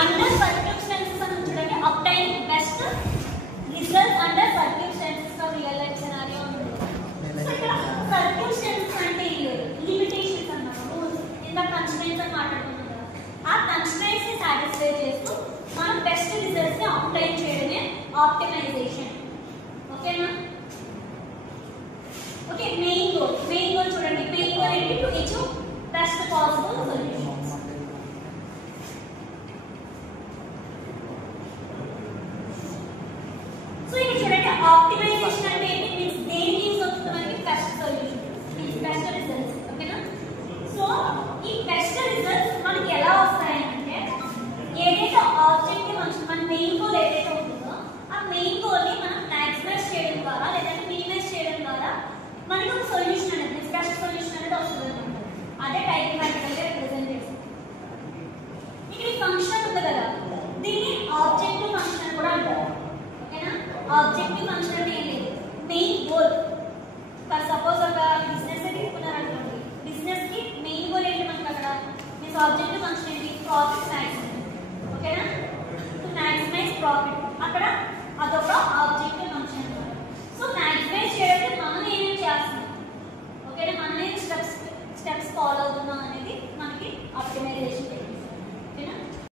Under circumstances అని చూడండి obtain best result under circumstances of real life scenario ఉంటుంది. So ఇక్కడ సర్కమ్స్టాన్సెస్ అంటే లిమిటేషన్స్ అన్నమాట, రూల్స్ ఇంత కన్స్ట్రెయింట్స్ అని మాట్లాడుకుంటున్నాం కదా, ఆ కన్స్ట్రెయింట్స్ ని సాటిస్ఫై చేస్తూ మనం బెస్ట్ రిజల్ట్స్ ని అబ్టైన్ చేయడమే ఆప్టిమైజేషన్. ఓకేనా? ఓకే, మెయిన్ గోల్ చూడండి. మెయిన్ గోల్ ఏంటి? To achieve best possible solutions. So ఇక్కడ చూడండి ఆప్టిమైజేషన్ అంటే ఏంటి? మీన్స్ దేనికి యూస్ అవుతుంది మనకి? Best solution, best results. ఓకేనా? సో ఈ బెస్ట్ రిజల్ట్స్ మనకి ఎలా వస్తాయంటే ఏదైతే ఆబ్జెక్టివ్ మన మెయిన్ గోల్ ఏదైతే ఉంటుందో ఆ మెయిన్ గోల్ ని మనం మాక్సిమైజ్ చేయడం ద్వారా లేదంటే మినిమైజ్ చేయడం ద్వారా మనకి ఒక సొల్యూషన్ అనేది, బెస్ట్ సొల్యూషన్ అనేది వస్తుంది అన్నమాట. అదే టైగ్రామాటికల్ గా రిప్రజెంట్ చేస్తాం. ఇక్కడ ఈ ఫంక్షన్ ఉంది కదా, దీన్ని ఆబ్జెక్టివ్ ఫంక్షన్ అని కూడా అంటారు. ఓకేనా? ఆబ్జెక్టివ్ ఫంక్షన్ అంటే ఏం లేదు, మెయిన్ గోల్. ఫర్ సపోజ్ ఒక బిజినెస్ తీసుకున్నారనుకోండి, బిజినెస్ కి మెయిన్ గోల్ ఏంటి మనకి అక్కడ? మీన్స్ ఆబ్జెక్టివ్ ఫంక్షన్ ఏంటి? Profit maximise. ఓకేనా? To maximise profit.